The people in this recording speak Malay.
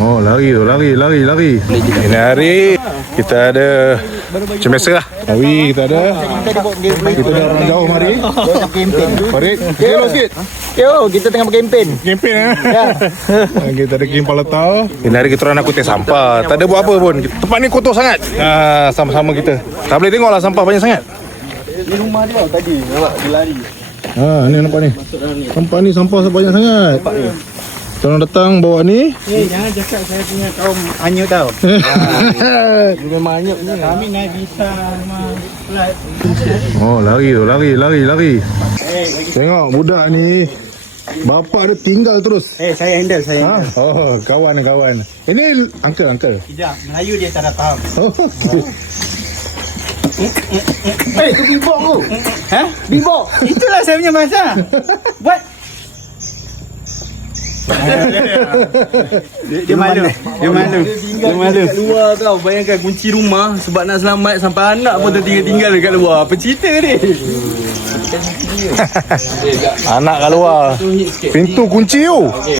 Oh, lari tu, lari. Ini hari kita ada macam biasa lah. Hari kita ada orang jauh mari. Farid, kelo sikit. Kita tengah berkempen. Kempen ya. Kita ada kempal letau. Ini hari kita orang nak kutip sampah. Tak ada buat apa pun. Tempat ni kotor sangat. Sama-sama kita. Tak boleh tengok lah sampah banyak sangat. Ni rumah dia tadi. Nampak dia lari. Ni nampak ni. Tempat ni sampah banyak sangat. Kita orang datang bawa ni. Jangan cakap saya punya kaum hanyut tau. Memang hanyut ni. Kami naik bisa flat. Oh, lari tu, lari. Tengok budak ni. Bapak dia tinggal terus. Saya handle, saya handle. Oh, kawan. Ini uncle. Sekejap, Melayu dia tak ada faham. Oh, okay. Tu bibok tu. Bibok. Itulah saya punya bahasa. Buat. Dia malu. Dia malu. Kat luar tau. Bayangkan kunci rumah sebab nak selamat sampai anak pun tertinggal dekat luar. Apa cerita ni? Anak kat luar. Pintu kunci tu.